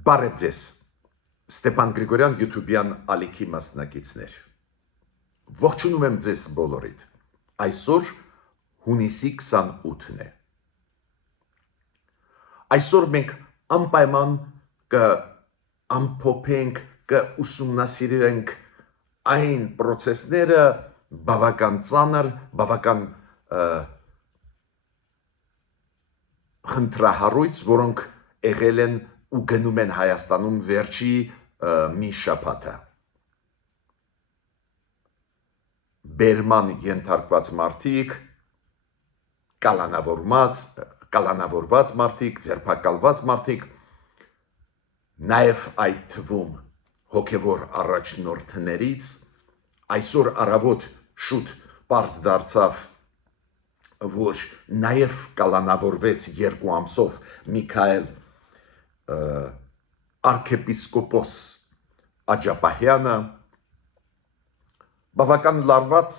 Բարև ձեզ, Ստեփան Գրիգորյան YouTube-յան ալիքի մասնակիցներ։ Ողջունում եմ ձեզ բոլորիդ։ Այսօր հունիսի 28-ն է։ Այսօր մենք անպայման կամփոփենք, կուսումնասիրենք այն process-ները բավական ծանր, բավական խնդրահարույց, որոնք եղել են ու գնում են Հայաստանում վերջի մի շաբաթը։ Բերման ենթարկված մարդիկ, կալանավորված մարդիկ, ձերբակալված մարդիկ, նաև այդ թվում հոգևոր առաջնորդներից, այսօր առավոտ շուտ պարզ դարձավ, որ նաև կալանավորվեց 2 ամսով Միքայել arczepiskopos Աջապահյանը, բավական լարված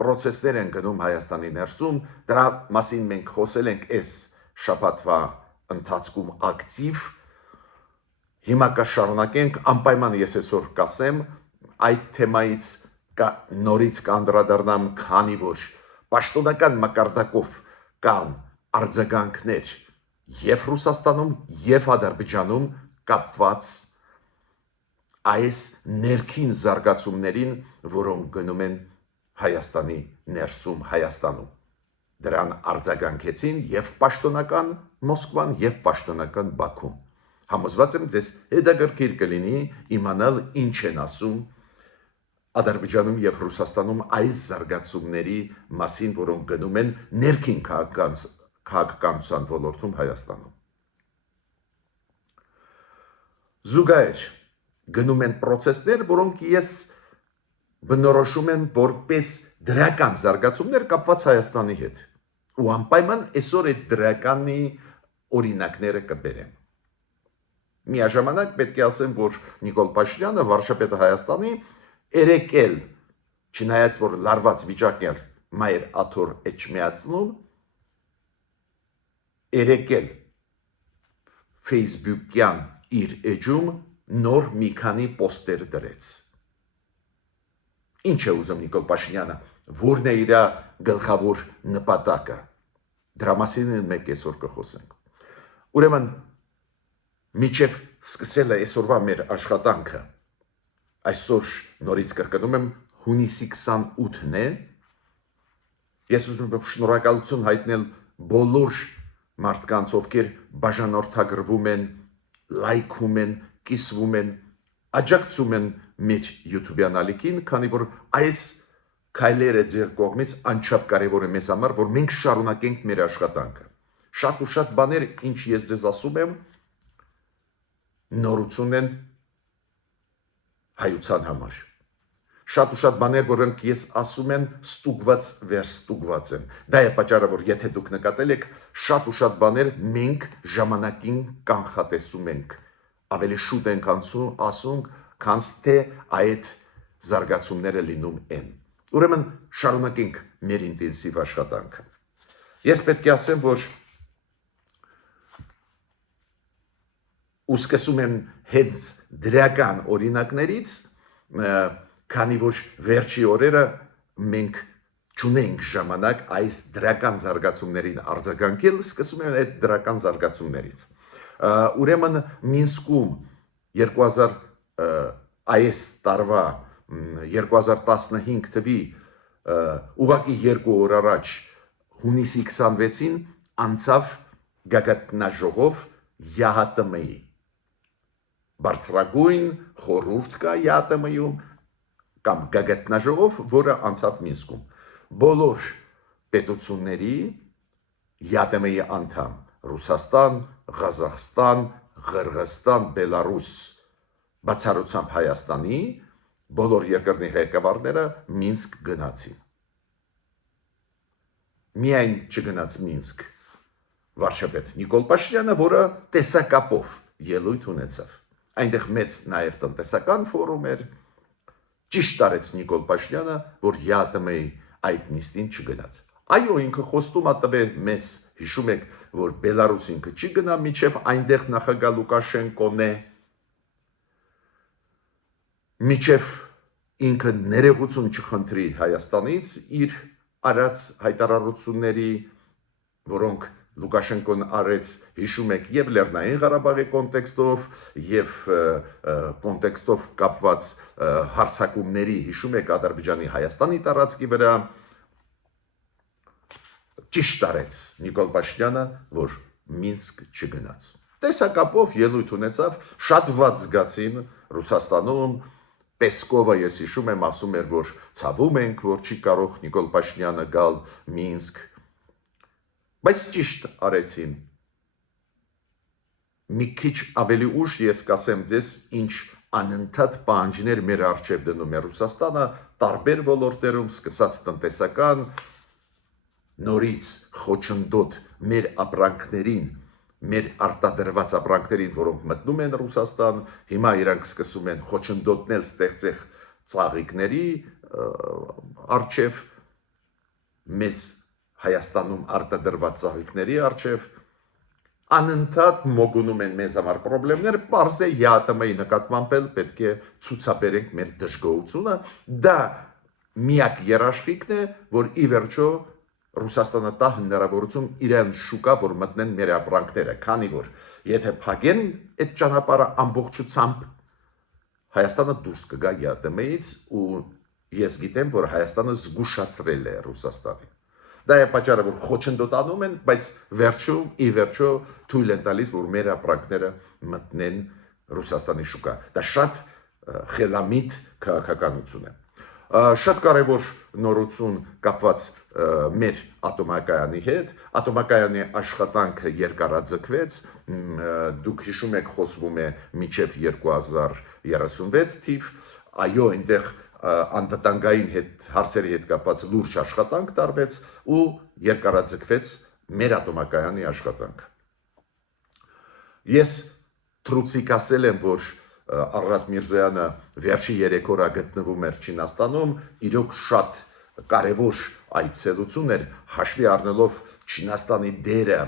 process-ներ են գնում Հայաստանի ներսում, դրա մասին մենք խոսել ենք այս շաբաթվա ընթացքում ակտիվ, հիմա կշարունակենք, անպայման ես այսօր կասեմ, այդ թեմայից նորից կանդրադառնամ, քանի որ պաշտոնական մակարդակով կան արձագանքներ և Ռուսաստանում և Ադրբեջանում կապված այս ներքին զարգացումներին, որոնք գնում են Հայաստանի ներսում, Հայաստանում։ Դրան արձագանքեցին և պաշտոնական Մոսկվան և պաշտոնական Բաքուն։ Համոզված եմ ձեզ հետաքրքիր կլինի իմանալ ինչ են ասում Ադրբեջանում և Ռուսաստանում այս զարգացումների մասին, որոնք գնում են ներքին քաղաքականության ոլորտում Հայաստանում։ Զուգահեռ գնում են process-ներ, որոնք ես բնորոշում եմ որպես դրական զարգացումներ կապված Հայաստանի հետ։ Ու անպայման այսօր այդ դրականի օրինակները կբերեմ։ Միաժամանակ պետք է ասեմ, որ Նիկոլ Փաշինյանը, վարչապետը Հայաստանի, երեկել, չնայած որ լարված վիճակն էր մայր աթոր էջմիածնում, երեկել Facebook-յան իր էջում նոր մի քանի պոստեր դրեց։ Ինչ է ուզում Նիկոլ Փաշինյանը, որն է իր գլխավոր նպատակը։ Դրա մասին մենք այսօր կխոսենք։ Ուրեմն միջև սկսել է այսօրվա մեր աշխատանքը, այսօր նորից կրկնում եմ հունիսի 28-ն է, ես ուզում եմ շնորհակալություն հայտնել բոլոր մարդկանց, ովքեր բաժանորդագրվում են, լայքում են, կիսվում են, աջակցում են մեր YouTube-յան ալիքին, քանի որ այս քայլերը ձեր կողմից անչափ կարևոր է մեզ համար, որ մենք շարունակենք մեր աշխատանքը։ Շատ ու շատ բաներ, ինչ ես ձեզ ասում եմ, նորություն են հայության համար։ Շատ ու շատ բաներ, որոնք ես ասում եմ, ստուգված վերստուգված են։ Դա է պատճառը, որ եթե դուք նկատել եք, շատ ու շատ բաներ մենք ժամանակին կանխատեսում ենք, ավելի շուտ ենք ասում, քան թե այդ զարգացումները լինում են։ Ուրեմն շարունակենք մեր ինտենսիվ աշխատանքը։ Ես պետք է ասեմ, որ սկսում եմ հենց դրական օրինակներից, քանի որ վերջի օրերը մենք չունենք ժամանակ այս դրական զարգացումներին արձագանքել, սկսում եմ այդ դրական զարգացումներից։ Ուրեմն Մինսկում այս տարվա 2015 թվի ուղղակի 2 օր առաջ հունիսի 26-ին անցավ գագաթնաժողով ԵԱՀՏՄ-ի։ Բարձրագույն խորհուրդ կա ԵԱՀՏՄ-ում կամ գագաթնաժողով, որը անցավ Մինսկում։ Բոլոր պետությունների ԵԱՀՏՄ-ի անդամ Ռուսաստան, Ղազախստան, Ղրղստան, Բելարուս, բացառությամբ Հայաստանի, բոլոր երկրների ղեկավարները Մինսկ գնացին։ Միայն չգնաց Մինսկ վարչապետ Նիկոլ Փաշինյանը, որը տեսակապով ելույթ ունեցավ։ Այնտեղ մեծ նաև տնտեսական ֆորում էր, ճիշտ արեց Նիկոլ Փաշինյանը, որ ԵԱՀՏՄ-ի այդ նիստին չգնաց։ Այո, ինքը խոստում տվեց մեզ, հիշում եք, որ Բելարուս ինքը չի գնա, մինչև այնտեղ նախագահ Լուկաշենկոն է, Միջև ինքը ներողություն չխնդրի Հայաստանից իր արած հայտարարությունների, որոնք Լուկաշենկոն արեց, հիշում եք, եւ Լեռնային Ղարաբաղի կոնտեքստով, եւ կոնտեքստով կապված հարձակումների, հիշում եք, Ադրբեջանի Հայաստանի տարածքի վրա, ճիշտ արեց Նիկոլ Փաշինյանը, որ Մինսկ չգնաց։ Տեսակապով ելույթ ունեցավ, շատ վատ զգացին Ռուսաստանում, Պեսկովը ես հիշում եմ, ասում էր, որ ցավում ենք, որ չի կարող Նիկոլ Փաշինյանը գալ Մինսկ, բայց ճիշտ արեցին։ Մի քիչ ավելի ուշ ես կասեմ ձեզ, ինչ անընդհատ պահանջներ մեր առջև դնում է Ռուսաստանը, տարբեր ոլորտներում, սկսած տնտեսական, նորից խոչընդոտ մեր ապրանքներին, մեր արտադրված ապրանքներին, որոնք մտնում են Ռուսաստան, հիմա իրանք սկսում են խոչընդոտնել ստեղծել ծաղիկների առջև, մեզ Հայաստանում արտադրված ծաղիկների առջև, անընդհատ մոգունում են մեզ համար խնդիրներ, պարզ է ԵԱՏՄ-ի նկատմամբ էլ պետք է ցուցաբերենք մեր դժգոհությունը, դա միակ երաշխիքն է, որ ի վերջո Ռուսաստանը տա հնարավորություն իրեն շուկա, որ մտնեն մեր ապրանքները, քանի որ եթե փակեն այդ ճանապարհը ամբողջությամբ, Հայաստանը դուրս կգա ԵԱՏՄ-ից ու ես գիտեմ, որ Հայաստանը զգուշացրել է Ռուսաստանին։ Դա է պատճառը, որ խոչընդոտանում են, բայց վերջում ի վերջո թույլ են տալիս, որ մեր ապրանքները մտնեն Ռուսաստանի շուկա։ Դա շատ խելամիտ քաղաքականություն է։ Շատ կարևոր նորություն կապված մեր ատոմակայանի հետ, ատոմակայանի աշխատանքը երկարաձգվեց, դուք հիշում եք, խոսվում է մինչև 2036 թիվ, այո, այնտեղ անվտանգային հարցերի հետ կապված լուրջ աշխատանք տարվեց ու երկարաձգվեց մեր ատոմակայանի աշխատանքը։ Ես թրուցիկ ասել եմ, որ Արարատ Միրզոյանը վերջի 3 օրը գտնվում էր Չինաստանում, իրոք շատ կարևոր այցելություն էր, հաշվի առնելով Չինաստանի դերը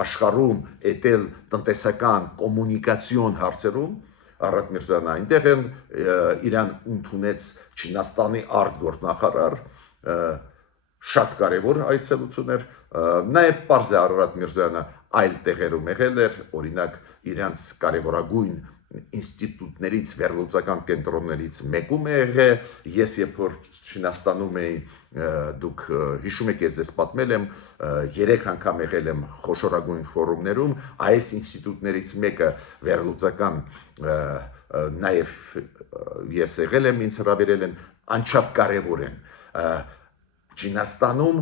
աշխարհում, էտել տնտեսական կոմունիկացիոն հարցերում, Արարատ Միրզոյանը այնտեղ են իրան ընդունեց Չինաստանի արտգործնախարար, շատ կարևոր այցելություն էր, նաև պարզ է Արարատ Միրզոյանը այլ տեղերում եղել էր, օրինակ իրանց կարևորագույն ինստիտուտներից, վերլուծական կենտրոններից մեկում է եղել, ես երբ որ Չինաստանում էի, դուք հիշում եք, ես ձեզ պատմել եմ, 3 անգամ եղել եմ խոշորագույն ֆորումներում, այս ինստիտուտներից մեկը վերլուծական, նաև ես եղել եմ, ինձ հրավիրել են, անչափ կարևոր են։ Չինաստանում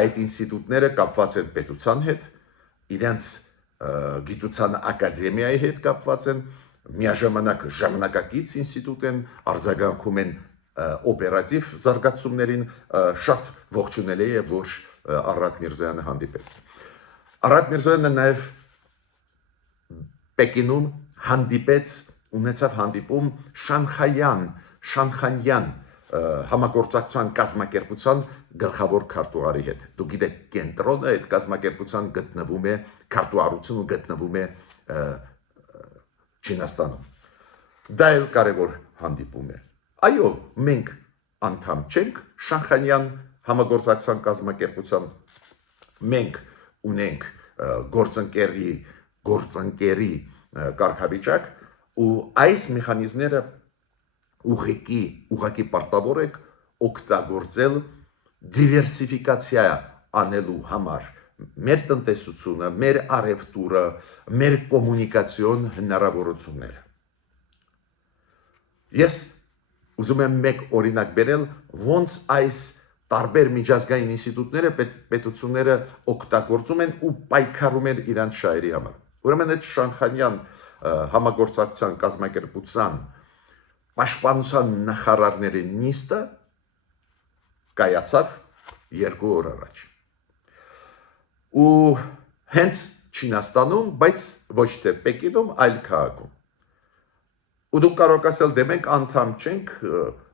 այդ ինստիտուտները կապված են պետության հետ, իրենց գիտության ակադեմիայի հետ կապված են, միաժամանակ ժամանակակից ինստիտուտ են, արձագանքում են օպերատիվ զարգացումներին, շատ ողջունելի է, որ Արարատ Միրզոյանը հանդիպեց։ Արարատ Միրզոյանը նաև Պեկինում հանդիպեց, ունեցավ հանդիպում Շանխանյան համագործակցության կազմակերպության գլխավոր քարտուղարի հետ։ Դուք գիտեք, կենտրոնը այդ կազմակերպության գտնվում է, քարտուղարությունը գտնվում է Չինաստանում։ Դա էլ կարևոր հանդիպում է։ Այո, մենք անդամ չենք Շանխանյան համագործակցության կազմակերպության, մենք ունենք գործընկերի կարգավիճակ ու այս մեխանիզմները ուղղակի պարտավոր եք օգտագործել դիվերսիֆիկացիա անելու համար մեր տնտեսությունը, մեր առևտուրը, մեր կոմունիկացիոն հնարավորությունները։ Ես ուզում եմ մեկ օրինակ բերել, ոնց այս տարբեր միջազգային ինստիտուտները, պետությունները օգտագործում են ու պայքարում են իրանց շահերի համար։ Ուրեմն այդ Շանխանյան համագործակցության կազմակերպության պաշտպանության նախարարների նիստը կայացավ 2 օր առաջ։ Ու հենց Չինաստանում, բայց ոչ թե Պեկինում, այլ քաղաքում։ Ու դուք կարող ասել, դե մենք անդամ չենք,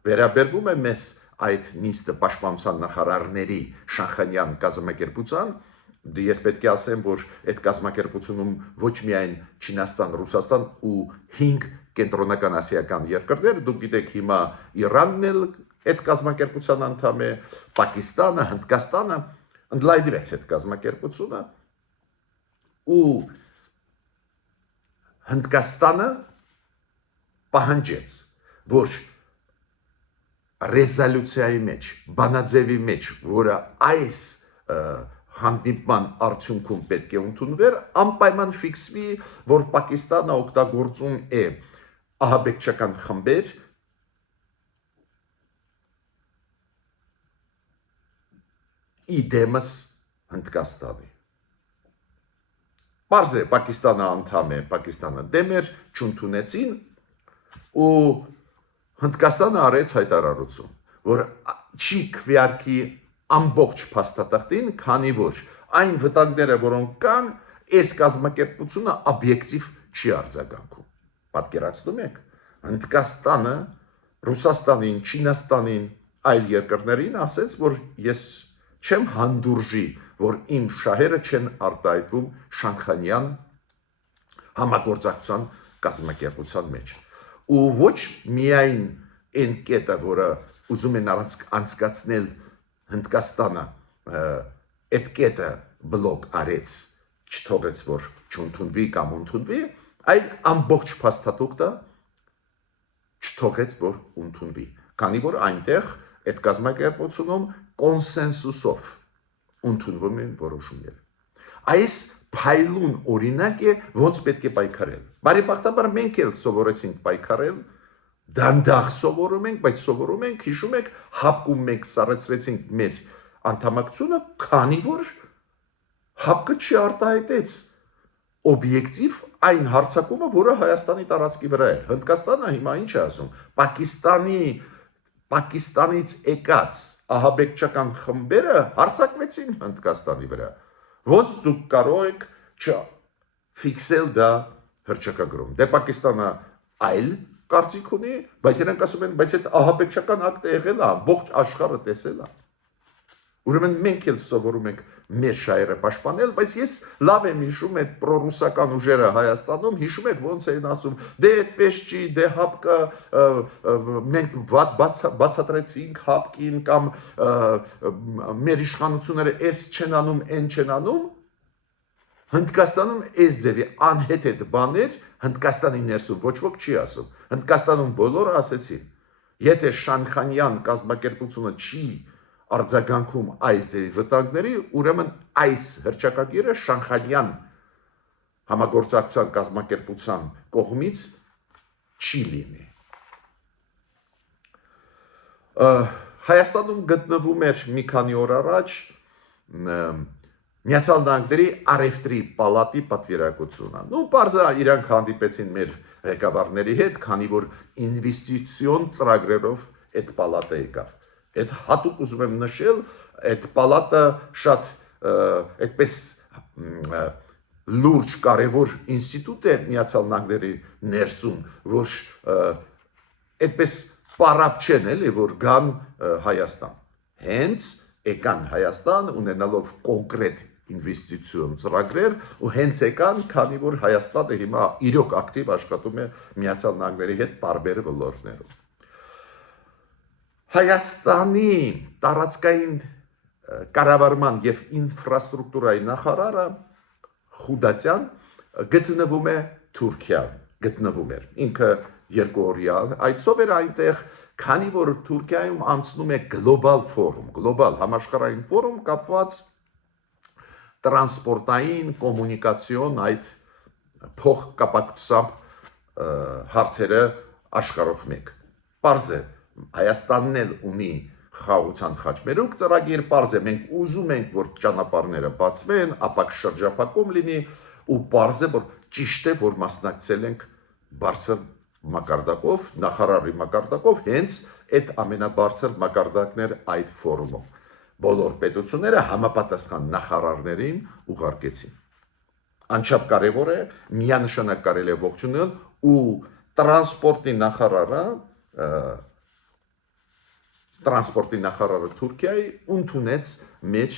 վերաբերվում է մեզ այդ նիստը պաշտպանության նախարարների Շանխանյան կազմակերպության, ես պետք է ասեմ, որ այդ կազմակերպությունում ոչ միայն Չինաստան, Ռուսաստան ու 5 կենտրոնական ասիական երկրներ, դուք գիտեք հիմա Իրանն էլ այդ կազմակերպության անդամ է, Պակիստանը, Հնդկաստանը ընդլայնվեց այդ կազմակերպությունը ու Հնդկաստանը պահանջեց, որ ռեզոլյուցիայի մեջ, բանաձևի մեջ, որը այս հանդիպման արդյունքում պետք է ընդունվեր, անպայման ֆիքսվի, որ Պակիստանը օգտագործում է ահաբեկչական խմբեր իդեմս Հնդկաստանի։ Պարզ է, Պակիստանը անդամ է, Պակիստանը դեմ էր, չընդունեցին ու Հնդկաստանը արեց հայտարարություն, որ չի քվեարկի ամբողջ փաստաթղթին, քանի որ այն վտանգները, որոնք կան, այս կազմակերպությունը օբյեկտիվ չի արձագանքում։ Պատկերացնում եք, Հնդկաստանը Ռուսաստանին, Չինաստանին, այլ երկրներին ասեց, որ ես չեմ հանդուրժի, որ իմ շահերը չեն արտահայտվում Շանխանյան համագործակցության կազմակերպության մեջ։ Ու ոչ միայն այն կետը, որը ուզում են անցկացնել Հնդկաստանը, այդ կետը բլոկ արեց, չթողեց, որ չընդունվի կամ ընդունվի, այլ ամբողջ փաստաթուղթը չթողեց, որ ընդունվի, քանի որ այնտեղ այդ կազմակերպությունում կոնսենսուսով ընդունվում են որոշումները։ Այս փայլուն օրինակ է, ոնց պետք է պայքարել։ Բարեբախտաբար մենք էլ սովորեցինք պայքարել, դանդաղ սովորում ենք, բայց սովորում ենք, հիշում եք, հապկում մենք սառեցրեցինք մեր անդամակցությունը, քանի որ հապկը չարտահայտեց օբյեկտիվ այն հարձակումը, որը Հայաստանի տարածքի վրա էր։ Հնդկաստանը հիմա ինչ է ասում, Պակիստանից եկած ահաբեկչական խմբերը հարձակվեցին Հնդկաստանի վրա։ Ոնց դուք կարող եք ֆիքսել դա հռչակագրում։ Դե Պակիստանը այլ կարծիք ունի, բայց իրենք ասում են, բայց այդ ահաբեկչական ակտը եղել է, ամբողջ աշխարհը տեսել է։ Ուրեմն մենք էլ սովորում ենք մեր շահերը պաշտպանել, բայց ես լավ եմ հիշում այդ պրոռուսական ուժերը Հայաստանում, հիշում եք ոնց էին ասում, դե այդպես չի, դե հապկը մենք բացատրեցինք հապկին կամ մեր իշխանությունները էս չեն անում, այն չեն անում։ Հնդկաստանում այս ձևի անհետ բաներ Հնդկաստանի ներսում ոչ ոք չի ասում։ Հնդկաստանում բոլորը ասեցին, եթե Շանխանյան կազմակերպությունը չի արձագանքում այս ձևի վտանգների, ուրեմն այս հռչակագիրը Շանխանյան համագործակցության կազմակերպության կողմից չի լինի։ Հայաստանում գտնվում էր մի քանի օր առաջ Միացյալ Նահանգների առևտրի պալատի պատվիրակությունը։ Պարզ է, իրանք հանդիպեցին մեր ղեկավարների հետ, քանի որ ինվեստիցիոն ծրագրերով այդ պալատը եկավ։ Այդ հատուկ ուզում եմ նշել, այդ պալատը շատ այդպես լուրջ կարևոր ինստիտուտ է Միացյալ Նահանգների ներսում, որ այդպես պարապ չեն էլի, որ գան Հայաստան։ Հենց եկան Հայաստան ունենալով կոնկրետ ինվեստիցիոն ծրագրեր ու հենց եկան, քանի որ Հայաստանը հիմա իրոք ակտիվ աշխատում է Միացյալ Նահանգների հետ տարբեր ոլորտներում։ Հայաստանի տարածքային կառավարման եւ ինֆրաստրուկտուրայի նախարարը Խուդատյան գտնվում է Թուրքիայում, գտնվում էր։ Ինքը 2 օրյա այցով էր այնտեղ, քանի որ Թուրքիայում անցնում է գլոբալ ֆորում, գլոբալ համաշխարհային ֆորում կապված տրանսպորտային, կոմունիկացիոն այդ փոխկապակցությամբ հարցերը աշխարհով մեկ։ Պարզ է, Հայաստանն էլ ունի խաղաղության խաչմերուկ ծրագիր, պարզ է, մենք ուզում ենք, որ ճանապարհները բացվեն, ապակ շրջափակում լինի ու պարզ է, որ ճիշտ է, որ մասնակցել ենք բարձր մակարդակով, նախարարի մակարդակով, հենց այդ ամենաբարձր մակարդակներ այդ ֆորումում։ Բոլոր պետությունները համապատասխան նախարարներին ուղարկեցին։ Անչափ կարևոր է, միանշանակ կարելի է ողջունել ու տրանսպորտի նախարարը Թուրքիայի ընդունեց մեր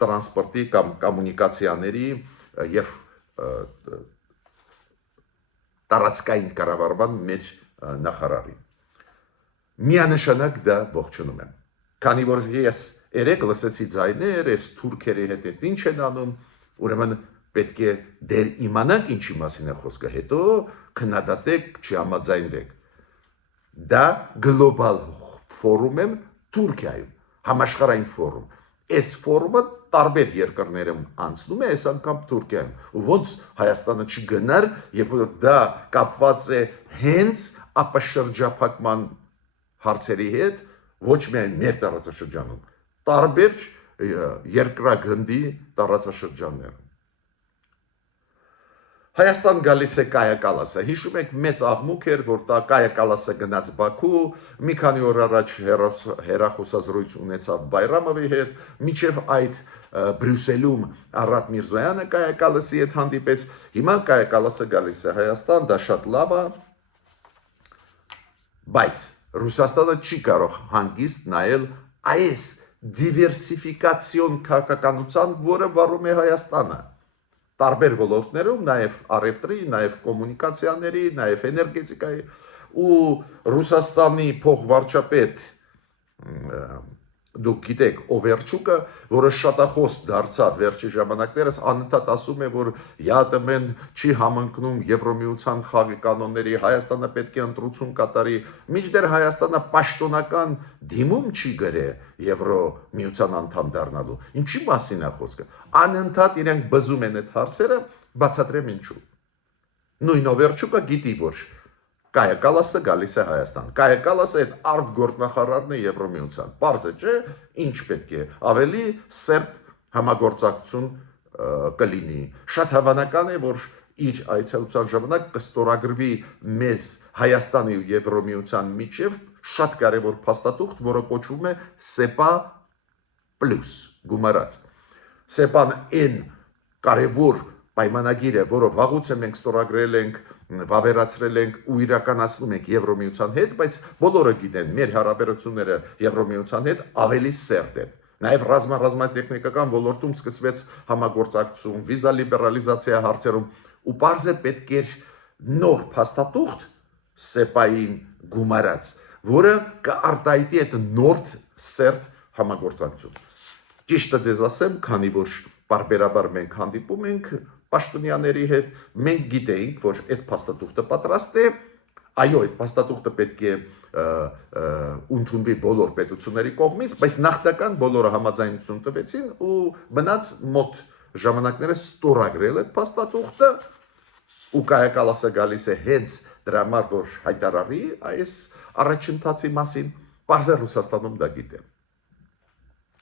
տրանսպորտի կամ կոմունիկացիաների եւ տարածքային կառավարման մեր նախարարին։ Միանշանակ դա ողջունում եմ։ Քանի որ ես երեք լսեցի ձայներ, այս թուրքերի հետ ինչ են անում, ուրեմն պետք է դեր իմանանք ինչի մասին է խոսքը, հետո քննադատեք, չհամաձայնվեք։ Դա գլոբալ ֆորում է Թուրքիայում, համաշխարհային ֆորում։ Այս ֆորումը տարբեր երկրներում անցնում է, այս անգամ Թուրքիայում։ Ու ոնց Հայաստանը չգնար, երբ որ դա կապված է հենց ապաշրջափակման հարցերի հետ, ոչ միայն մեր տարածաշրջանում, տարբեր երկրագնդի տարածաշրջաններում։ Հայաստան գալիս է Կայա Կալասը։ Հիշում եք, մեծ աղմուկ էր, որ դա Կայա Կալասը գնաց Բաքու, մի քանի օր առաջ հեռախոսազրույց ունեցավ Բայրամովի հետ, մինչև այդ Բրյուսելում Արադ Միրզոյանը Կայա Կալասի հետ հանդիպեց։ Հիմա Կայա Կալասը գալիս է Հայաստան, դա շատ լավ է, բայց Ռուսաստանը չի կարող հանգիստ նայել այս դիվերսիֆիկացիոն քաղաքականության, որը վարում է Հայաստանը։ Տարբեր ոլորտներում, նաև առևտրի, նաև կոմունիկացիաների, նաև էներգետիկայի ու Ռուսաստանի փոխվարչապետ դուք գիտեք Օվերչուկը, որը շատախոս դարձավ վերջի ժամանակներս, անընդհատ ասում է, որ ԵԱՏՄ-ն չի համընկնում Եվրոմիության խաղի կանոնների, Հայաստանը պետք է ընտրություն կատարի, մինչդեռ Հայաստանը պաշտոնական դիմում չի գրել Եվրոմիության անդամ դառնալու։ Ինչի մասին է խոսքը։ Անընդհատ իրենք բզում են այդ հարցերը, բացատրեմ ինչու։ Նույն Օվերչուկը գիտի, որ Կայա Կալասը գալիս է Հայաստան։ Կայա Կալասը այդ արտգործնախարարն է Եվրոմիության։ Պարզ է, չէ՞, ինչ պետք է։ Ավելի սերտ համագործակցություն կլինի։ Շատ հավանական է, որ իր այցելության ժամանակ կստորագրվի մեզ Հայաստանի ու Եվրոմիության միջև շատ կարևոր փաստաթուղթ, որը կոչվում է SEPA+, գումարած։ SEPA-ն այն կարևոր պայմանագիր է, որը վաղուց մենք ստորագրել ենք, վավերացրել ենք ու իրականացնում ենք Եվրոմիության հետ, բայց բոլորը գիտեն, մեր հարաբերությունները Եվրոմիության հետ ավելի սերտ են։ Նաև ռազմատեխնիկական ոլորտում սկսվեց համագործակցություն, վիզա լիբերալիզացիա հարցերում, ու պարզ է պետք էր նոր փաստաթուղթ SEPA-ին գումարած, որը կարտահայտի այդ նոր սերտ համագործակցություն։ Ճիշտը ձեզ ասեմ, քանի որ պարբերաբար մենք հանդիպում ենք պաշտոնյաների հետ, մենք գիտեինք, որ այդ փաստաթուղթը պատրաստ է, այո, այդ փաստաթուղթը պետք է ընդունվի բոլոր պետությունների կողմից, բայց նախնական բոլորը համաձայնություն տվեցին ու մնաց մոտ ժամանակները ստորագրել այդ փաստաթուղթը ու Կայա Կալասը գալիս է հենց դրա համար, որ հայտարարի այս առաջընթացի մասին, պարզ է Ռուսաստանում դա գիտեն։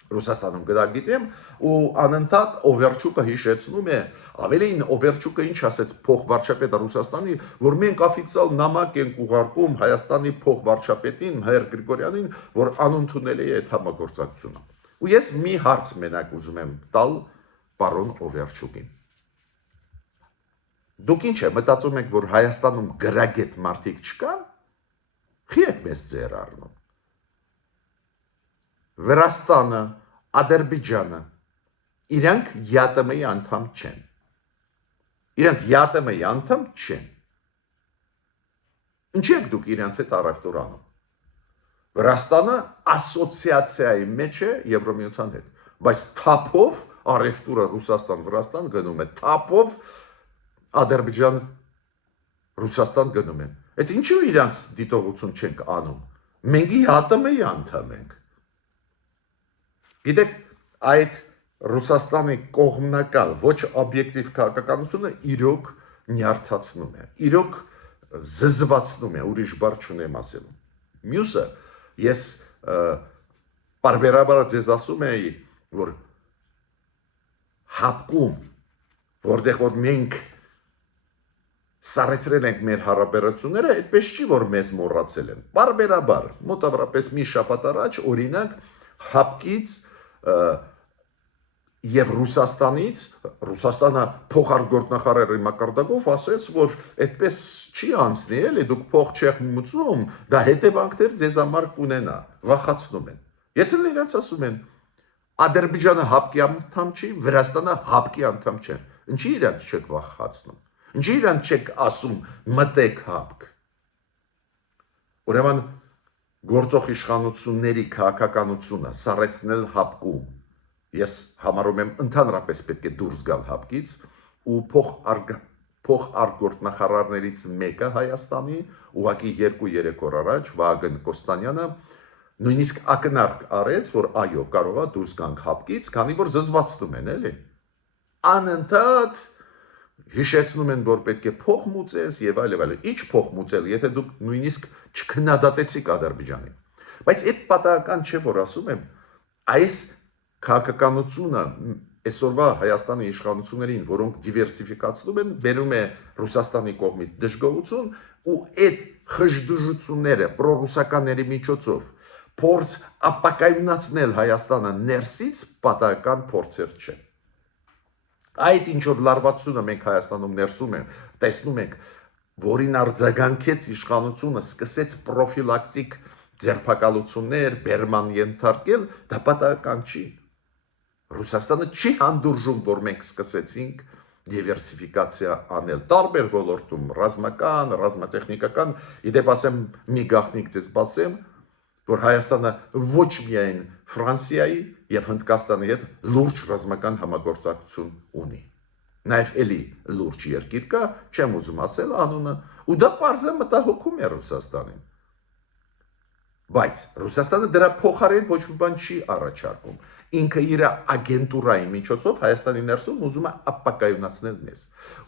Ռուսաստանում դա գիտեմ ու անընդհատ Օվերչուկը հիշեցնում է, ավելին Օվերչուկը ինչ ասեց փոխվարչապետը Ռուսաստանի, որ մենք օֆիցիալ նամակ ենք ուղարկում Հայաստանի փոխվարչապետին Մհեր Գրիգորյանին, որ անընդունել է այդ համագործակցությունը։ Ու ես մի հարց մենակ ուզում եմ տալ պարոն Օվերչուկին։ Դուք ինչ է մտածում եք, որ Հայաստանում գրագետ մարդիկ չկան։ Խի եք մեզ ձեր առնում։ Վրաստանը, Ադրբեջանը, իրանք ԵԱՏՄ-ի անդամ չեն։ Իրանք ԵԱՏՄ-ի անդամ չեն։ Ինչի եք դուք իրանց հետ առևտուր անում։ Վրաստանը ասոցիացիայի մեջ է Եվրոմիության հետ, բայց թափով առևտուրը Ռուսաստան-Վրաստան գնում է, թափով Ադրբեջան Ռուսաստան գնում է։ Այդ ինչու իրանց դիտողություն չենք անում։ Մենք ԵԱՏՄ-ի անդամ ենք։ Գիտեք, այդ Ռուսաստանի կողմնակալ ոչ օբյեկտիվ քաղաքականությունը իրոք նյարդացնում է, իրոք զզվացնում է, ուրիշ բառ չունեմ ասելու։ Մյուսը, ես պարբերաբար ձեզ ասում էի, որ հապկում, որտեղ որ մենք սառեցրել ենք մեր հարաբերությունները, այդպես չի, որ մեզ մոռացել են։ Պարբերաբար, մոտավորապես մի շաբաթ առաջ, օրինակ, հապկից եւ Ռուսաստանից, Ռուսաստանը փոխարտգործնախարարի մակարդակով ասեց, որ այդպես չի անցնի, էլի դուք փող չեք մուծում, դա հետևանքներ ձեզ համար կունենա, վախացնում են։ Ես էլ իրենց ասում եմ, Ադրբեջանը հապկի անդամ չի, Վրաստանը հապկի անդամ չէ։ Ինչի իրանց չեք վախեցնում։ Ինչի իրանց չեք ասում մտեք հապկ։ Ուրեմն գործող իշխանությունների քաղաքականությունը սառեցնել հապկում։ Ես համարում եմ ընդհանրապես պետք է դուրս գալ հապկից ու փոխարգորդնախարարներից մեկը Հայաստանի, ուղղակի 2-3 օր առաջ Վահագն Կոստանյանը նույնիսկ ակնարկ արեց, որ այո, կարող է դուրս գանք հապկից, քանի որ զզվացնում են, էլի։ Անընդհատ հիշեցնում են, որ պետք է փող մուծես եւ այլ եւ այլ։ Ինչ փող մուծել, եթե դուք նույնիսկ չքննադատեցիք Ադրբեջանին։ Բայց այդ պատահական չէ, որ ասում եմ, այս քաղաքականությունը այսօրվա Հայաստանի իշխանություններին, որոնք դիվերսիֆիկացնում են, բերում է Ռուսաստանի կողմից դժգոհություն ու այդ խժդժությունները պրոռուսականների միջոցով փորձ ապակայունացնել Հայաստանը ներսից պատահական փորձեր չեն։ Այդ ինչ որ լարվածությունը մենք Հայաստանում ներսում ենք, տեսնում ենք, որին արձագանքեց իշխանությունը, սկսեց պրոֆիլակտիկ ձերբակալություններ, բերման ենթարկել, դա պատահական չի։ Ռուսաստանը չի հանդուրժում, որ մենք սկսեցինք դիվերսիֆիկացիա անել տարբեր ոլորտում, ռազմական, ռազմատեխնիկական, իդեպ ասեմ մի գաղտնիք ձեզ բացեմ, որ Հայաստանը ոչ միայն Ֆրանսիայի եւ Հնդկաստանի հետ լուրջ ռազմական համագործակցություն ունի։ Նաեւ էլի լուրջ երկիր կա, չեմ ուզում ասել անունը, ու դա պարզը մտահոգում է Ռուսաստանին։ Բայց Ռուսաստանը դրա փոխարեն ոչ մի բան չի առաջարկում։ Ինքը իր ագենտուրայի միջոցով Հայաստանի ներսում ուզում է ապակայունացնել մեզ։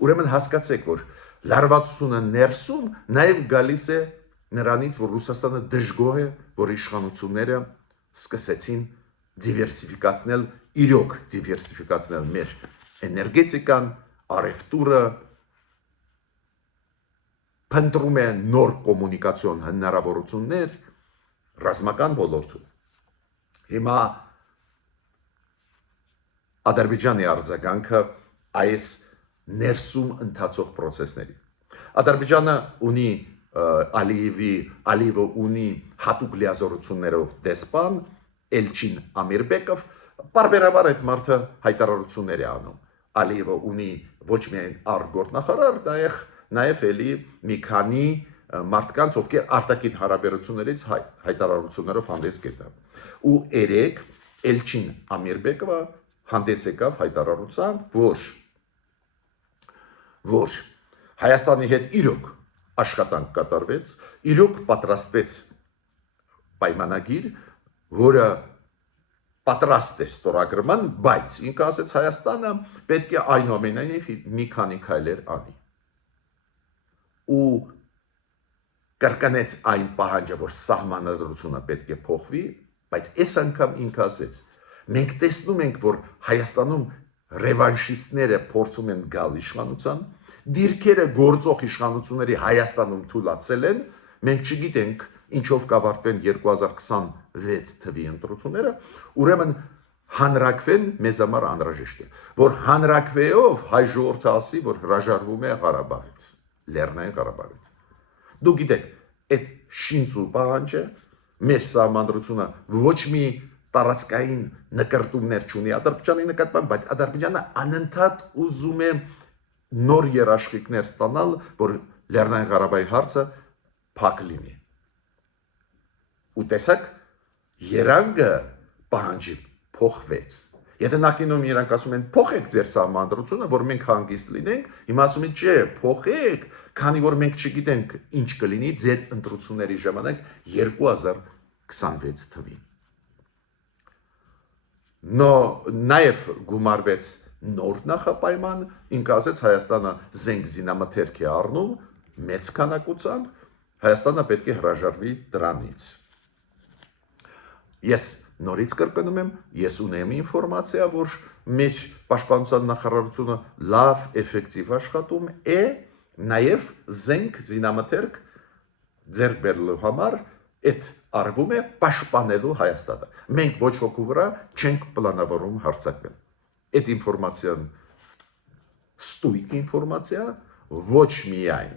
Ուրեմն հասկացեք, որ լարվածությունը ներսում նաեւ գալիս է նրանից, որ Ռուսաստանը դժգոհ է, որ իշխանությունները սկսեցին դիվերսիֆիկացնել, իրոք դիվերսիֆիկացնել մեր էներգետիկան, առևտուրը, փնտրում է նոր կոմունիկացիոն հնարավորություններ ռազմական ոլորտում։ Հիմա Ադրբեջանի արձագանքը այս ներսում ընթացող process-ների։ Ադրբեջանը ունի Ալիևը ունի հատուկ լիազորություններով դեսպան Էլչին Ամիրբեկով, բարբերաբար այդ մարդը հայտարարություններ է անում։ Ալիևը ունի ոչ միայն արտգործնախարար, նաև էլի մի քանի մարդկանց, ովքեր արտաքին հարաբերություններից հայտարարություններով հանդես գետան։ Ու երեք Էլչին Ամիրբեկովը հանդես եկավ հայտարարությամբ, որ Հայաստանի հետ իրոք աշխատանք կատարվեց, իրոք պատրաստվեց պայմանագիր, որը պատրաստ է ստորագրման, բայց ինքը ասեց Հայաստանը պետք է այնուամենայնիվ մի քանի քայլեր անի։ Ու կրկնեց այն պահանջը, որ սահմանադրությունը պետք է փոխվի, բայց այս անգամ ինքը ասեց. մենք տեսնում ենք, որ Հայաստանում ռևանշիստները փորձում են գալ իշխանության, դիրքերը գործող իշխանությունների Հայաստանում թույլատրել են, մենք չգիտենք ինչով կավարտվեն 2026 թվականի ընտրությունները, ուրեմն հանրակվեն մեզ համար անհրաժեշտ է, որ հանրակվեով հայ ժողովուրդը ասի, որ հրաժարվում է Ղարաբաղից, Լեռնային Ղարաբաղից։ Դու գիտեք, այդ շինծու պահանջը մեր սահմանադրությունը ոչ մի տարածքային նկարտումներ չունի Ադրբեջանի նկատմամբ, բայց Ադրբեջանը անընդհատ ուզում է նոր երաշխիքներ ստանալ, որ Լեռնային Ղարաբաղի հարցը փակ լինի։ Ու տեսակ, երանգը պահանջի փոխվեց։ Եթե նախինում իրանք ասում են փոխեք ձեր սահմանադրությունը, որ մենք հանգիստ լինենք, հիմա ասում են չէ, փոխեք, քանի որ մենք չգիտենք ինչ կլինի ձեր ընտրությունների ժամանակ 2026 թվականին։ Նաև գումարվեց նոր նախապայման, ինքը ասեց Հայաստանը զենք զինամթերք է առնում մեծ քանակությամբ, Հայաստանը պետք է հրաժարվի դրանից։ Ես նորից կրկնում եմ, ես ունեմ ինֆորմացիա, որ մեր պաշտպանության նախարարությունը լավ, էֆեկտիվ աշխատում է, նաև զենք զինամթերք ձեռք բերելու համար այդ արվում է պաշտպանելու Հայաստանը։ Մենք ոչ ոքի վրա չենք պլանավորում հարձակվել։ Այդ ինֆորմացիան ստույգ ինֆորմացիա, ոչ միայն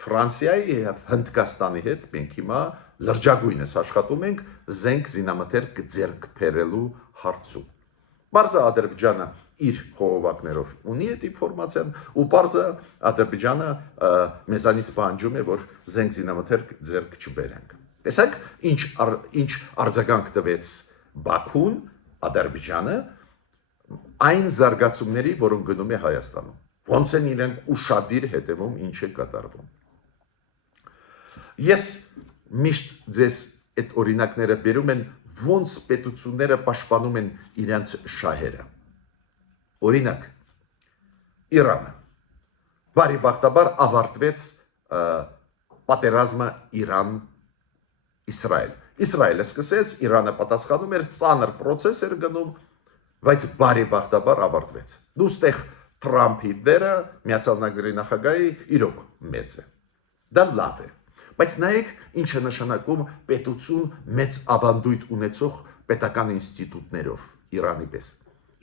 Ֆրանսիայի եւ Հնդկաստանի հետ մենք հիմա լրջագույնս աշխատում ենք զենք զինամթերք ձեռք բերելու հարցում։ Բարձը Ադրբեջանը իր խողովակներով ունի այդ ինֆորմացիան ու բարձը Ադրբեջանը մեզանից պահանջում է, որ զենք զինամթերք ձեռք չբերենք։ Տեսեք, ինչ արձագանք տվեց Բաքուն, Ադրբեջանը այն զարգացումների, որոնք գնում է Հայաստանում։ Ոնց են իրենք ուշադիր հետևում ինչ է կատարվում։ Ես միշտ ձեզ այդ օրինակները բերում են, ոնց պետությունները պաշտպանում են իրենց շահերը։ Օրինակ, Իրանը բարիբախտաբար ավարտվեց պատերազմը Իրան-Իսրայել։ Իսրայելը սկսեց, Իրանը պատասխանում էր, ծանր process էր գնում, բայց բարիբախտաբար ավարտվեց։ Դուստեղ Թրամփի դերը Միացյալ Նահանգների նախագահի իրոք մեծ է։ Դա լավ է։ Բայց նայեք ինչ է նշանակում պետություն մեծ ավանդույթ ունեցող պետական ինստիտուտներով Իրանի պես։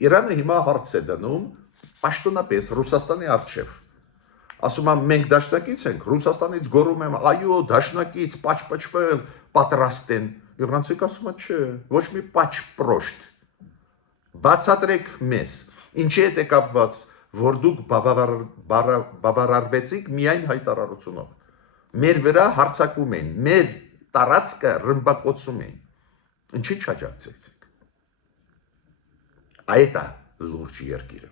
Իրանը հիմա հարց է դնում պաշտոնապես Ռուսաստանի առջև։ Ասում եմ մենք դաշնակից ենք, Ռուսաստանից գոռում եմ, այո, դաշնակից, պաճ-պաճ պատրաստ են։ Իրանցիք ասում են, չէ, ոչ մի պաճ-պրոշտ։ Բացատրեք մեզ, ինչի հետ է կապված, որ դուք բավարարվեցիք միայն հայտարարությունով։ Մեր վրա հարձակում են, մեր տարածքը ռմբակոծում են։ Ինչի չաջակցեցիք։ Այդ է լուրջ երկիրը։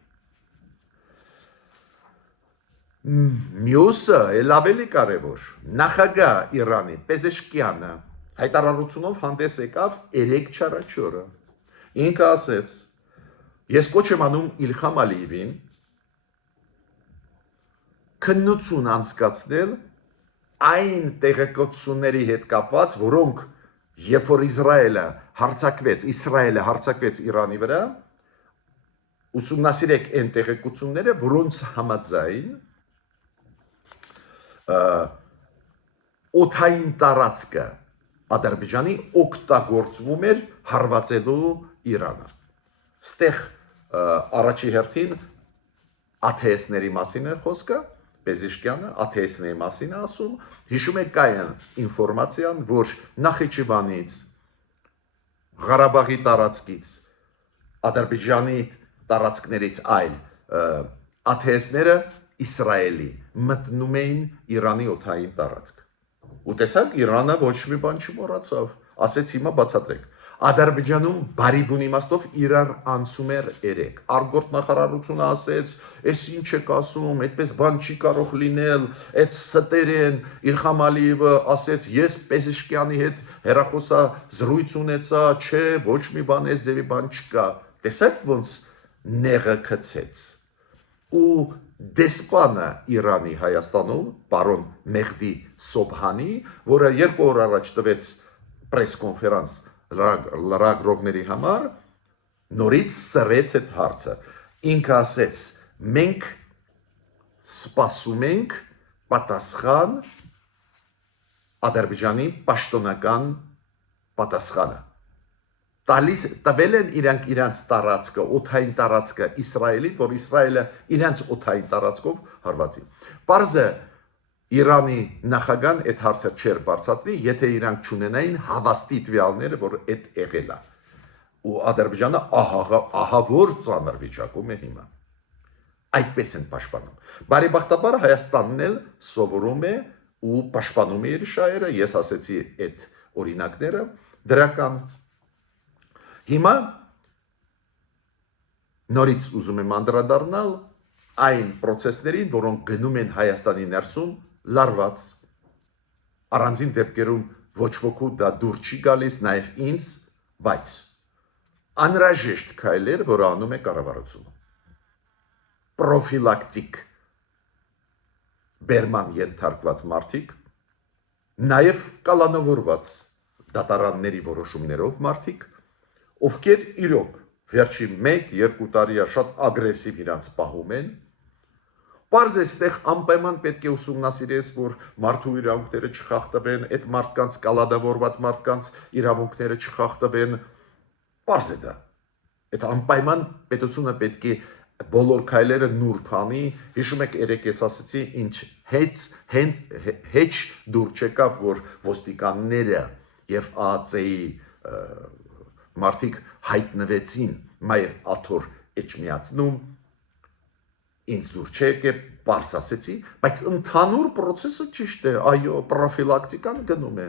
Մյուսը էլ ավելի կարևոր, նախագահ Իրանի Պեզեշկյանը հայտարարությունով հանդես եկավ 3 չարաչորը։ Ինքը ասեց. ես կոչ եմ անում Իլհամ Ալիևին քննություն անցկացնել այն տեղեկությունների հետ կապված, որոնք երբ որ Իսրայելը հարձակվեց Իրանի վրա, ուսումնասիրեք այն տեղեկությունները, որոնց համաձայն օդային տարածքը Ադրբեջանի օգտագործվում էր հարվածելու Իրանը։ Ստեղ առաջի հերթին ԱԹՍ-ների մասին է խոսքը, Պեզեշկյանը ԱԹՍ-ների մասին է ասում, հիշում եք կային ինֆորմացիան, որ Նախիջևանից, Ղարաբաղի տարածքից, Ադրբեջանի տարածքներից այլ ԱԹՍ-ները Իսրայելի մտնում էին Իրանի օդային տարածք։ Ու տեսակ Իրանը ոչ մի բան չմոռացավ, ասեց հիմա բացատրեք։ Ադրբեջանում բարիբուն իմաստով իրար անցում էր 3։ Արգորդ նախարարությունը ասեց, «Էս ինչ եք ասում, այդպես բան չի կարող լինել, այդ ստեր են»։ Իլհամ Ալիևը ասեց, «Ես Պեզեշկյանի հետ հեռախոսազրույց ունեցա, չէ, ոչ մի բան էս ձևի բան չկա»։ Տեսեք ոնց նեղը գցեց։ Ու դեսպանը Իրանի Հայաստանում, պարոն Մեհդի Սոբհանի, որը 2 օր առաջ տվեց պրես-կոնֆերանս լրագրողների համար, նորից սրեց այդ հարցը։ Ինքը ասեց, մենք սպասում ենք պատասխան Ադրբեջանի պաշտոնական պատասխանը։ Տվել են իրանց տարածքը, օդային տարածքը Իսրայելի, որ Իսրայելը իրանց օդային տարածքով հարվածի։ Պարզը Իրանի նախագահան այդ հարցը չէր բարձրացնի, եթե իրանք չունենային հավաստի տվյալները, որ այդ եղել է։ Ու Ադրբեջանը ահա որ ծանր վիճակում է հիմա։ Այդպես են պաշտպանում։ Բարեբախտաբար Հայաստանն էլ սովորում է ու պաշտպանում է իր շահերը, ես ասեցի այդ օրինակները դրական։ Հիմա նորից ուզում եմ անդրադառնալ այն process-ներին, որոնք գնում են Հայաստանի ներսում լարված, առանձին դեպքերում ոչ ոքի դա դուր չի գալիս, նաև ինձ, բայց անհրաժեշտ քայլեր, որը անում է կառավարությունը։ Պրոֆիլակտիկ բերման ենթարկված մարդիկ, նաև կալանավորված դատարանների որոշումներով մարդիկ, ովքեր իրոք վերջին 1-2 տարի շատ ագրեսիվ իրանց պահում են, պարզ է ստեղ անպայման պետք է ուսումնասիրես, որ մարդու իրավունքները չխախտվեն, այդ մարդկանց կալանավորված մարդկանց իրավունքները չխախտվեն, պարզ է դա։ Այդ անպայման պետությունը պետք է բոլոր քայլերը նուրբ անի, հիշում եք երեք ես ասացի, ինչ հեչ դուր չեկավ, որ ոստիկանները եւ ԱԱՑ-ի մարդիկ հայտնվեցին մայր աթոր էջմիածնում, ինձ դուր չեկե, պարս ասեցի, բայց ընդհանուր պրոցեսը ճիշտ է, այո, պրոֆիլակտիկան գնում է։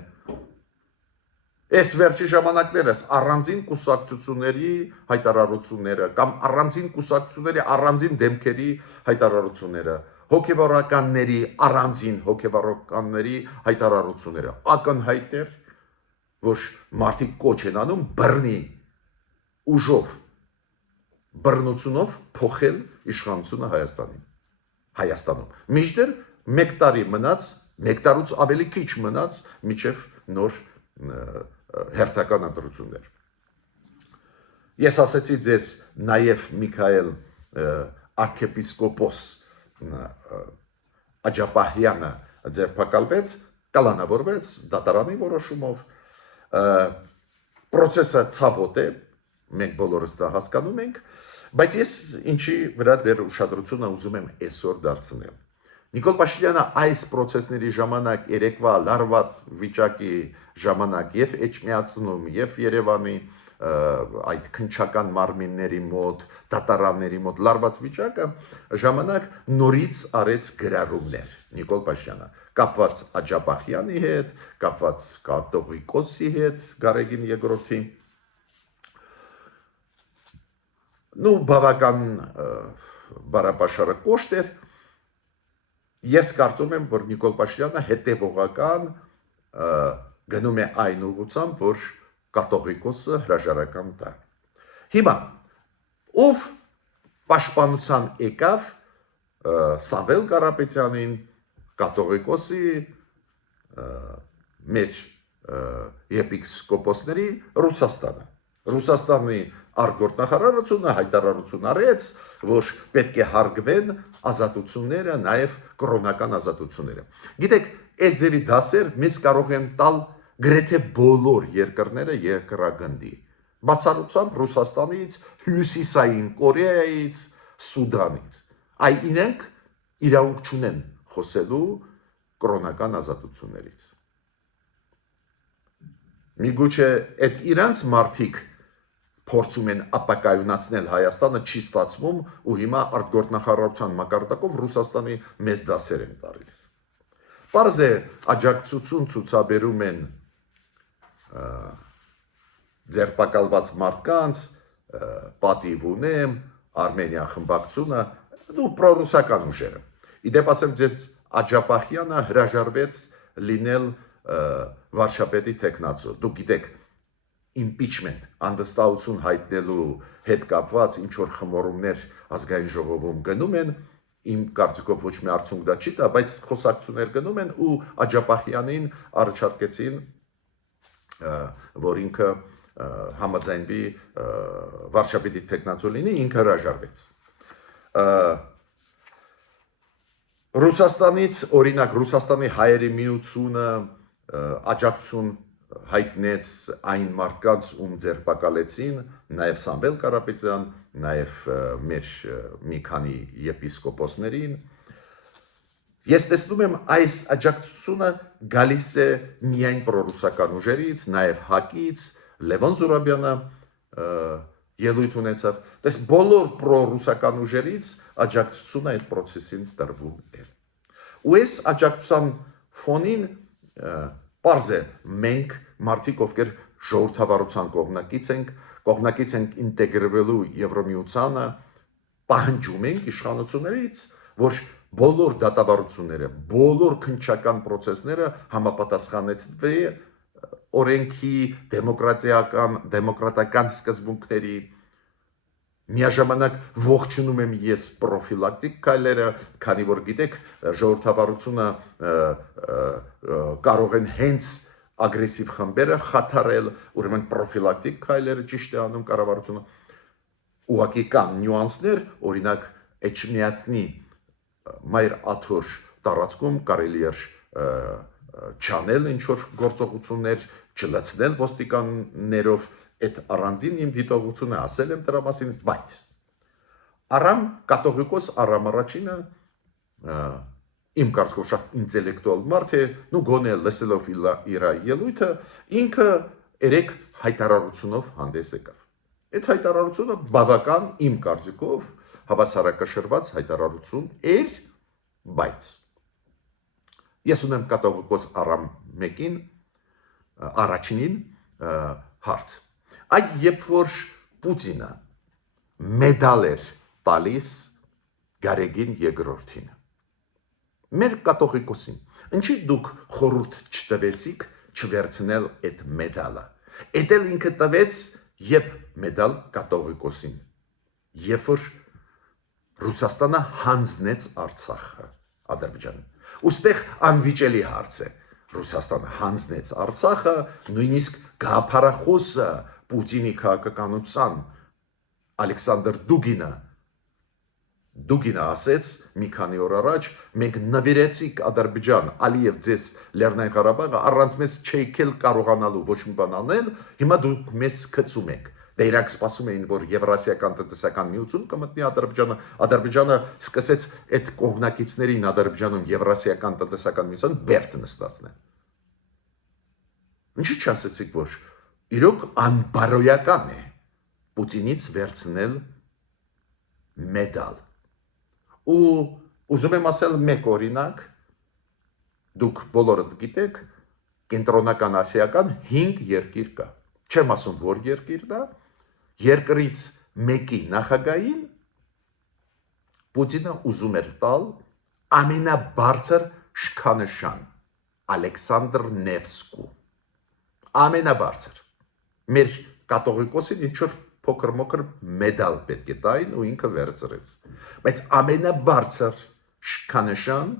Այս վերջի ժամանակներս առանձին կուսակցությունների հայտարարությունները կամ առանձին կուսակցությունների առանձին դեմքերի հայտարարությունները, հոգևորականների առանձին հոգևորականների հայտարարությունները ակնհայտ էր, որ մարդիկ կոչ են անում բռնի ուժով բռնությունով փոխել իշխանությունը Հայաստանում։ Մինչդեռ 1 տարի մնաց, 1 տարուց ավելի քիչ մնաց մինչև նոր հերթական ընտրություններ։ Ես ասեցի ձեզ նաև Միքայել arczepiskopos Աջապահյանը ձերբակալվեց, կալանավորվեց դատարանի որոշումով, պրոցեսը ցավոտ է, մենք բոլորս դա հասկանում ենք, բայց ես ինչի վրա դեռ ուշադրությունը ուզում եմ այսօր դարձնել։ Նիկոլ Փաշինյանը այս պրոցեսների ժամանակ երեկվա լարված վիճակի ժամանակ եւ Էջմիածնում եւ Երևանի այդ քնչական մարմինների մոտ, դատարանների մոտ լարված վիճակը ժամանակ նորից արեց գրառումներ Նիկոլ Փաշինյանը, կապված Աջապահյանի հետ, կապված Կատողիկոսի հետ, Գարեգին երկրորդի։ Բավական բարապաշարը կոշտ էր։ Ես կարծում եմ, որ Նիկոլ Փաշինյանը հետևողական գնում է այն ուղղությամբ, որ Կատողիկոսը հրաժարական տա։ Հիմա ով պաշտպանության եկավ Սամվել Կարապետյանին, Կատողիկոսի մեր եպիսկոպոսների Ռուսաստանի արտգործնախարարությունը հայտարարություն արեց, որ պետք է հարգվեն ազատությունները, նաև կրոնական ազատությունները։ Գիտեք, այս ձևի դասեր մեզ կարող են տալ գրեթե բոլոր երկրները երկրագնդի, բացառությամբ Ռուսաստանից, Հյուսիսային Կորեայից, Սուդանից։ Այ իրենք իրավունք չունեն խոսելու կրոնական ազատություններից։ Միգուցե այդ իրանց մարդիկ փորձում են ապակայունացնել Հայաստանը, չի ստացվում ու հիմա արտգործնախարարության մակարդակով Ռուսաստանի մեծ դասեր են տալիս։ Պարզ է աջակցություն ցուցաբերում են ձերբակալված մարդկանց, պատիվ ունեմ, Արմենիա խմբակցությունը, պրոռուսական ուժերը։ Իդեպ ասեմ, ձեզ Աջապահյանը հրաժարվեց լինել վարչապետի տեխնացու։ Դուք գիտեք, impeachment, անվստահություն հայտնելու հետ կապված ինչ որ խմորումներ ազգային ժողովում գնում են, իմ կարծիքով ոչ մի արդյունք դա չի տա, բայց խոսակցություններ գնում են ու Աջապահյանին առաջարկեցին, որ ինքը համաձայնվի վարչապետի տեխնացու լինի, ինքը հրաժարվեց։ Ռուսաստանից, օրինակ, Ռուսաստանի հայերի միությունը աջակցություն հայտնեց այն մարդկանց, ում ձերբակալեցին, նաև Սամվել Կարապետյան, նաև մեր մի քանի եպիսկոպոսներին։ Ես տեսնում եմ այս աջակցությունը գալիս է միայն պրոռուսական ուժերից, նաև ՀԱԿ-ից, Լևոն Զուրաբյանը ելույթ ունեցավ։ Դες բոլոր պրոռուսական ուժերից աջակցությունը այդ process-ին տրվում է։ Ու այս աջակցության ֆոնին պարզ է, մենք մարդիկ, ովքեր ժողովրդավարության կողմնակից ենք ինտեգրվելու Եվրոմիությանը, պահանջում ենք իշխանություններից, որ բոլոր դատավարությունները, բոլոր քննչական process-ները համապատասխանեցվի օրենքի, դեմոկրատական սկզբունքների, միաժամանակ ողջունում եմ ես պրոֆիլակտիկ քայլերը, քանի որ գիտեք, ժողովրդավարությունը կարող են հենց ագրեսիվ խմբերը խաթարել, ուրեմն պրոֆիլակտիկ քայլերը ճիշտ է անում կառավարությունը։ Ուղղակի կան նյուանսներ, օրինակ Էջմիածնի մայր աթոր տարածքում կարելի էր չանել ինչ-որ գործողություններ, չլցնել ոստիկաններով, այդ առանձին իմ դիտողությունը ասել եմ դրա մասին, բայց Արամ Կատողիկոս Արամ առաջինը իմ կարծիքով շատ ինտելեկտուալ մարդ է, գոնե լսելով իր ելույթը, ինքը երեք հայտարարությունով հանդես եկավ։ Այդ հայտարարությունը բավական իմ կարծիքով հավասարակշռված հայտարարություն էր, բայց ես ունեմ կատողիկոս Արամ մեկին առաջինին հարց։ Այդ երբ որ Պուտինը մեդալ էր տալիս Գարեգին երկրորդին, մեր կատողիկոսին, ինչի դուք խորհուրդ չտվեցիք չվերցնել այդ մեդալը։ Էդ էլ ինքը տվեց երբ մեդալ կատողիկոսին, երբ որ Ռուսաստանը հանձնեց Արցախը Ադրբեջանին։ Ոստեղ անվիճելի հարց է։ Ռուսաստանը հանձնեց Արցախը, նույնիսկ գաղափարախոսը Պուտինի քաղաքականության Ալեքսանդր Դուգինը ասեց մի քանի օր առաջ, մենք նվիրեցիք Ադրբեջան, Ալիև ձեզ Լեռնային Ղարաբաղը առանց մեզ չէիք էլ կարողանալու ոչ մի բան անել, հիմա դուք մեզ գցում եք։ Դե իրանք սպասում էին, որ Եվրասիական տնտեսական միություն կմտնի Ադրբեջանը սկսեց այդ կողմնակիցներին Ադրբեջանում Եվրասիական տնտեսական միության բերդ նստածնել։ Ինչի՞ չասեցիք, որ իրոք անբարոյական է Պուտինից վերցնել մեդալ։ Ու ուզում եմ ասել մեկ օրինակ, դուք բոլորդ գիտեք, կենտրոնական ասիական 5 երկիր կա։ Չեմ ասում, որ երկիր դա, երկրից մեկի նախագահին Պուտինը ուզում էր տալ ամենաբարձր շքանշան Ալեքսանդր Նևսկու, ամենաբարձր։ Մեր կատողիկոսին ինչ-որ փոքր-մոքր մեդալ պետք է տային ու ինքը վերցրեց։ Բայց ամենաբարձր շքանշան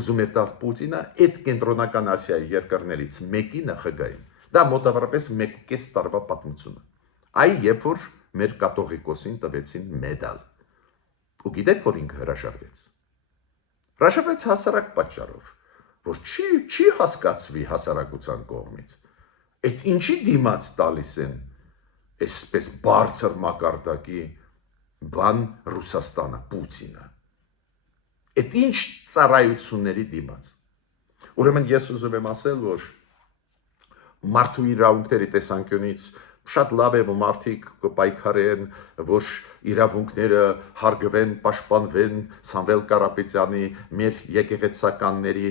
ուզում էր տալ Պուտինը այդ կենտրոնական Ասիայի երկրներից մեկի նախագահին։ Դա մոտավորապես 1.5 տարվա պատմություն է։ Այ երբ որ մեր կատողիկոսին տվեցին մեդալ։ Ու գիտեք, որ ինքը հրաժարվեց։ Հրաժարվեց հասարակ պատճառով, որ չի հասկացվի հասարակության կողմից։ Այդ ինչի դիմաց տալիս են այսպես բարձր մակարդակի բան Ռուսաստանը, Պուտինը։ Այդ ինչ ծառայությունների դիմաց։ Ուրեմն ես ուզում եմ ասել, որ մարդու իրավունքների տեսանկյունից շատ լավ է, որ մարդիկ կպայքարեն, որ իրավունքները հարգվեն, պաշտպանվեն Սամվել Կարապետյանի, մեր եկեղեցականների,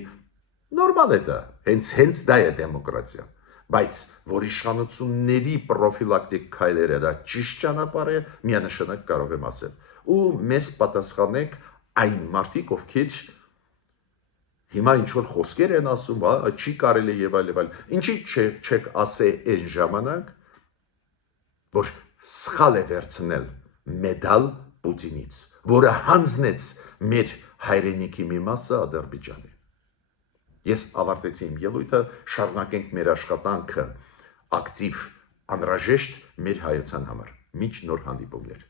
նորմալ է դա, հենց դա է դեմոկրատիան, բայց որ իշխանությունների պրոֆիլակտիկ քայլերը դա ճիշտ ճանապարհ է, միանշանակ կարող եմ ասել, ու մեզ պատասխանեք այն մարդիկ, ովքեր հիմա ինչ-որ խոսքեր են ասում, չի կարելի եւ այլ, ինչի չեք ասել այն ժամանակ, որ սխալ է վերցնել մեդալ Պուտինից, որը հանձնեց մեր հայրենիքի մի մասը Ադրբեջանին։ Ես ավարտեցի իմ ելույթը, շարունակենք մեր աշխատանքը ակտիվ, անհրաժեշտ մեր հայության համար։ Մինչ նոր հանդիպումներ։